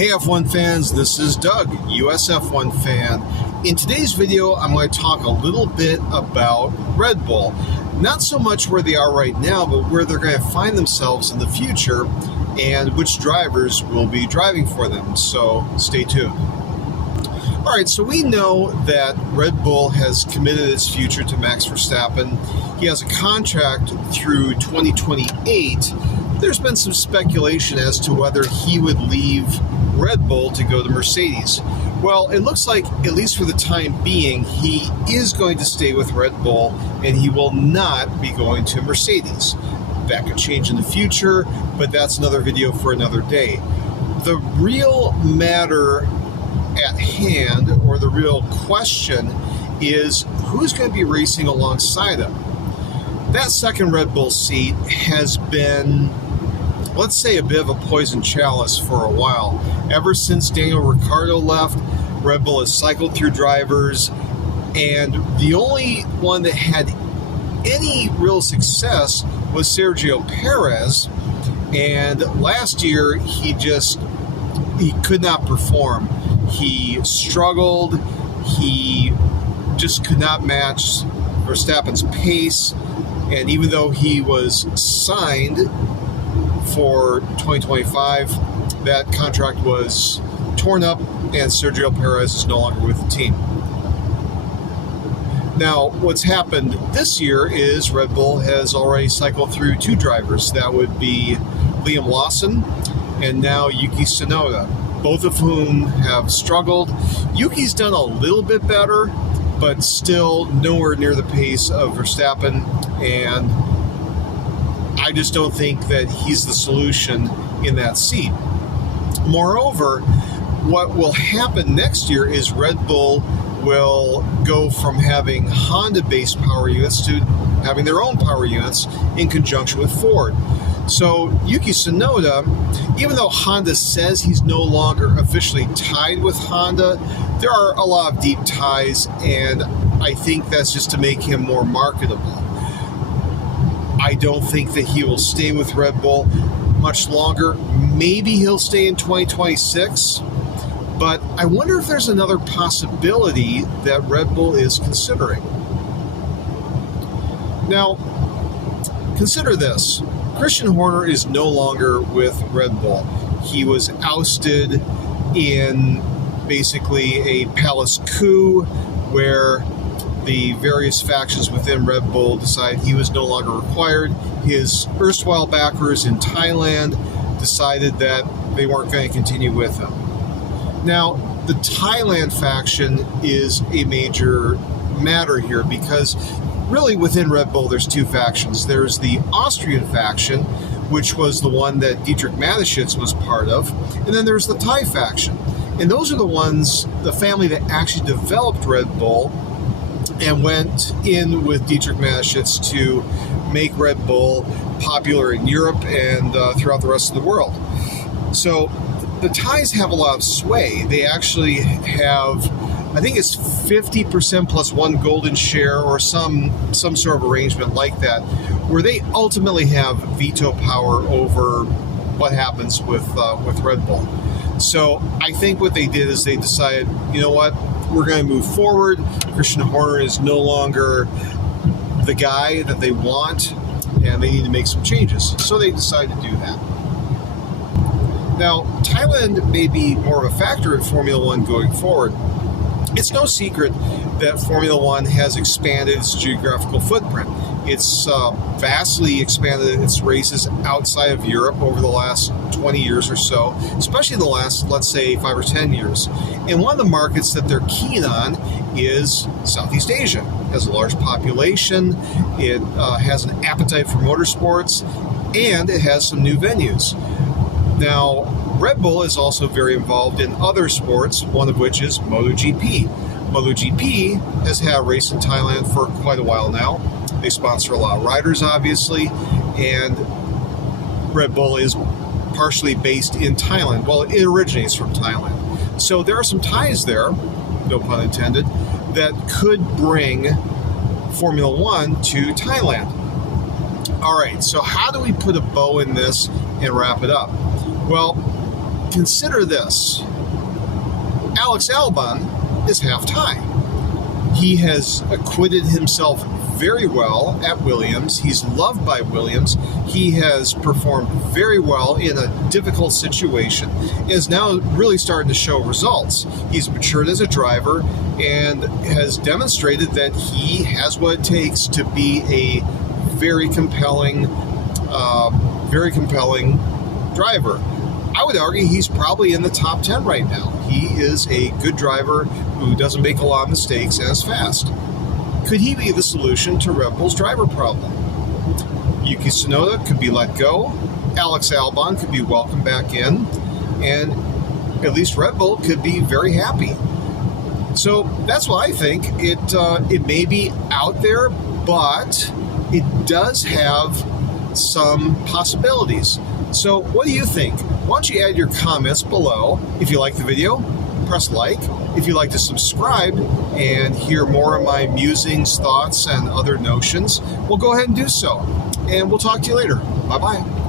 Hey F1 fans, this is Doug, US F1 fan. In today's video, I'm going to talk a little bit about Red Bull. Not so much where they are right now, but where they're going to find themselves in the future and which drivers will be driving for them. So stay tuned. All right, so we know that Red Bull has committed its future to Max Verstappen. He has a contract through 2028. There's been some speculation as to whether he would leave Red Bull to go to Mercedes. Well, it looks like, at least for the time being, he is going to stay with Red Bull and he will not be going to Mercedes. That could change in the future, but that's another video for another day. The real matter at hand, or the real question, is who's going to be racing alongside him. That second Red Bull seat has been, let's say, a bit of a poison chalice for a while. Ever since Daniel Ricciardo left, Red Bull has cycled through drivers, and the only one that had any real success was Sergio Perez, and last year he could not perform. He struggled, he just could not match Verstappen's pace, and even though he was signed for 2025, that contract was torn up and Sergio Perez is no longer with the team. Now, what's happened this year is Red Bull has already cycled through two drivers. That would be Liam Lawson and now Yuki Tsunoda, both of whom have struggled. Yuki's done a little bit better, but still nowhere near the pace of Verstappen, and I just don't think that he's the solution in that seat. Moreover, what will happen next year is Red Bull will go from having Honda-based power units to having their own power units in conjunction with Ford. So Yuki Tsunoda, even though Honda says he's no longer officially tied with Honda, there are a lot of deep ties, and I think that's just to make him more marketable. I don't think that he will stay with Red Bull much longer. Maybe he'll stay in 2026, but I wonder if there's another possibility that Red Bull is considering. Now, consider this. Christian Horner is no longer with Red Bull. He was ousted in basically a palace coup where the various factions within Red Bull decided he was no longer required. His erstwhile backers in Thailand decided that they weren't going to continue with him. Now, the Thailand faction is a major matter here because really within Red Bull there's two factions. There's the Austrian faction, which was the one that Dietrich Mateschitz was part of, and then there's the Thai faction. And those are the ones, the family that actually developed Red Bull and went in with Dietrich Mateschitz to make Red Bull popular in Europe and throughout the rest of the world. So the Thais have a lot of sway. They actually have, I think it's 50% plus one golden share or some sort of arrangement like that, where they ultimately have veto power over what happens with Red Bull. So I think what they did is they decided, you know what, we're going to move forward. Christian Horner is no longer the guy that they want, and they need to make some changes. So they decided to do that. Now, Thailand may be more of a factor in Formula One going forward. It's no secret that Formula One has expanded its geographical footprint. It's vastly expanded its races outside of Europe over the last 20 years or so, especially in the last, let's say, 5 or 10 years. And one of the markets that they're keen on is Southeast Asia. It has a large population, it has an appetite for motorsports, and it has some new venues. Now, Red Bull is also very involved in other sports, one of which is MotoGP. MotoGP has had a race in Thailand for quite a while now. They sponsor a lot of riders, obviously, and Red Bull is partially based in Thailand. Well, it originates from Thailand. So there are some ties there, no pun intended, that could bring Formula One to Thailand. All right, so how do we put a bow in this and wrap it up? Well, consider this. Alex Albon is half-time. He has acquitted himself very well at Williams. He's loved by Williams. He has performed very well in a difficult situation, is now really starting to show results. He's matured as a driver and has demonstrated that he has what it takes to be a very compelling driver. I would argue he's probably in the top 10 right now. He is a good driver who doesn't make a lot of mistakes and is fast. Could he be the solution to Red Bull's driver problem? Yuki Tsunoda could be let go. Alex Albon could be welcomed back in. And at least Red Bull could be very happy. So that's what I think. It may be out there, but it does have some possibilities. So what do you think? Why don't you add your comments below? If you like the video, press like. If you'd like to subscribe and hear more of my musings, thoughts, and other notions, well, go ahead and do so. And we'll talk to you later. Bye-bye.